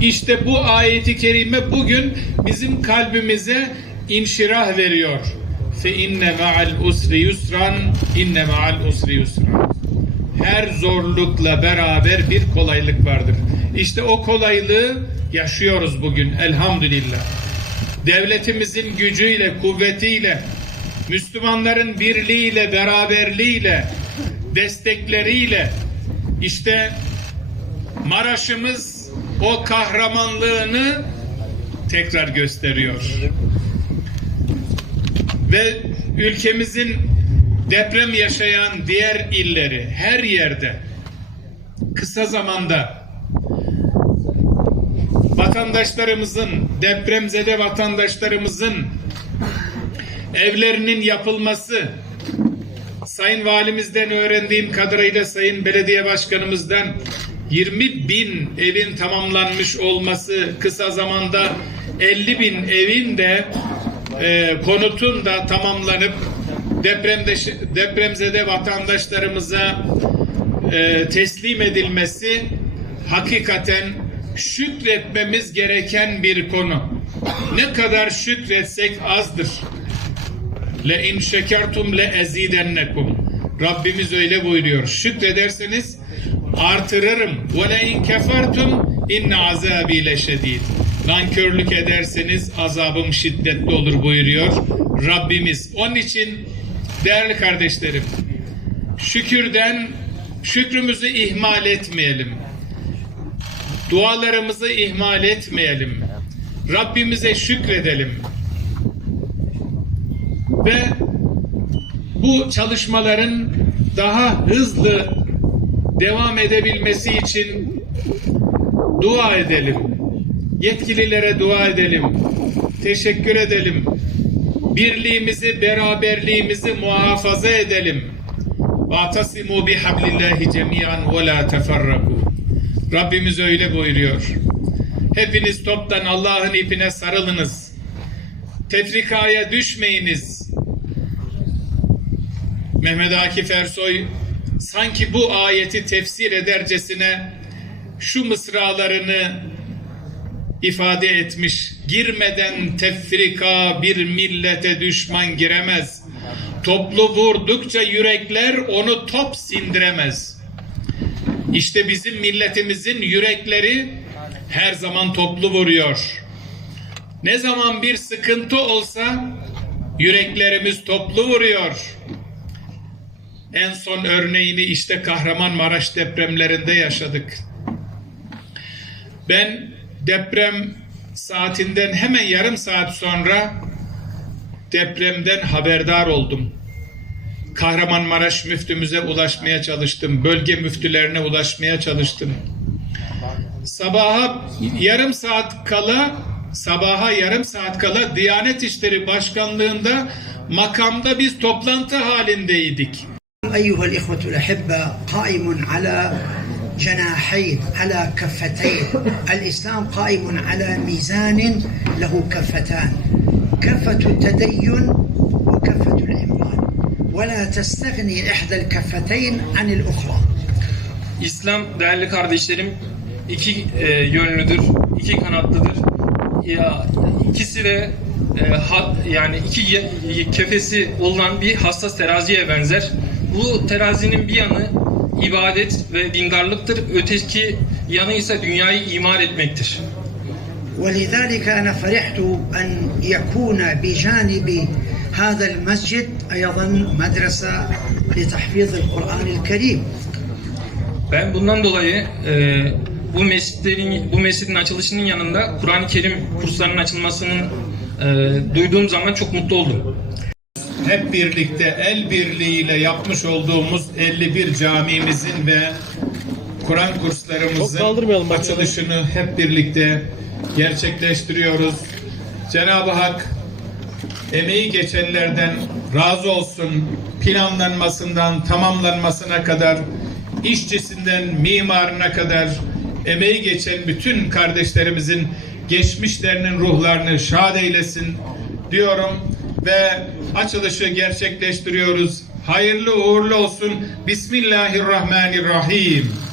İşte bu ayeti kerime bugün bizim kalbimize inşirah veriyor. Fe inne ma'al usri yusran, inne ma'al usri yusran. Her zorlukla beraber bir kolaylık vardır. İşte o kolaylığı yaşıyoruz bugün elhamdülillah. Devletimizin gücüyle, kuvvetiyle, Müslümanların birliğiyle, beraberliğiyle, destekleriyle işte Maraş'ımız o kahramanlığını tekrar gösteriyor. Ve ülkemizin deprem yaşayan diğer illeri her yerde kısa zamanda vatandaşlarımızın depremzede vatandaşlarımızın evlerinin yapılması Sayın Valimizden öğrendiğim kadarıyla Sayın Belediye Başkanımızdan 20 bin evin tamamlanmış olması kısa zamanda 50 bin evin de e, konutun da tamamlanıp depremde depremzede vatandaşlarımıza e, teslim edilmesi hakikaten şükretmemiz gereken bir konu. Ne kadar şükretsek azdır. Le in şekertum le ezidennekum. Rabbimiz öyle buyuruyor. Şükrederseniz artırırım. Ve le in kefertum inne azabi leşedid. Nankörlük ederseniz azabım şiddetli olur buyuruyor Rabbimiz. Onun için değerli kardeşlerim şükürden şükrümüzü ihmal etmeyelim. Dualarımızı ihmal etmeyelim. Rabbimize şükredelim. Ve bu çalışmaların daha hızlı devam edebilmesi için dua edelim. Yetkililere dua edelim. Teşekkür edelim. Birliğimizi, beraberliğimizi muhafaza edelim. Vatasimu bihablillahi cemiyan ve la teferraku. Rabbimiz öyle buyuruyor. Hepiniz toptan Allah'ın ipine sarılınız. Tefrikaya düşmeyiniz Mehmet Akif Ersoy sanki bu ayeti tefsir edercesine şu mısralarını ifade etmiş. Girmeden tefrika bir millete düşman giremez. Toplu vurdukça yürekler onu top sindiremez. İşte bizim milletimizin yürekleri her zaman toplu vuruyor. Ne zaman bir sıkıntı olsa yüreklerimiz toplu vuruyor. En son örneğini işte Kahramanmaraş depremlerinde yaşadık. Ben deprem saatinden hemen yarım saat sonra depremden haberdar oldum. Kahramanmaraş müftümüze ulaşmaya çalıştım. Bölge müftülerine ulaşmaya çalıştım. Sabaha yarım saat kala sabaha yarım saat kala Diyanet İşleri Başkanlığında makamda biz toplantı halindeydik. أيها الإخوة الأحبة قائم على جناحين على كفتين الإسلام قائم على ميزان له كفتان كفة التدين وكفة العمران ولا تستغني إحدى الكفتين عن الأخرى İslam değerli kardeşlerim iki e, yönlüdür, iki kanatlıdır. Ya ikisi de e, ha- yani iki ye- kefesi olan bir hassas teraziye benzer. Bu terazinin bir yanı ibadet ve dindarlıktır, öteki yanı ise dünyayı imar etmektir. ولذلك أنا فرحت أن يكون بجانب هذا المسجد أيضا مدرسة لتحفيظ القرآن الكريم Ben bundan dolayı e, bu mescitlerin bu mescidin açılışının yanında Kur'an-ı Kerim kurslarının açılmasının e, duyduğum zaman çok mutlu oldum. hep birlikte el birliğiyle yapmış olduğumuz 51 camimizin ve Kur'an kurslarımızın açılışını hep birlikte gerçekleştiriyoruz. Cenab-ı Hak emeği geçenlerden razı olsun. Planlanmasından tamamlanmasına kadar, işçisinden mimarına kadar emeği geçen bütün kardeşlerimizin geçmişlerinin ruhlarını şad eylesin diyorum ve açılışı gerçekleştiriyoruz. Hayırlı uğurlu olsun. Bismillahirrahmanirrahim.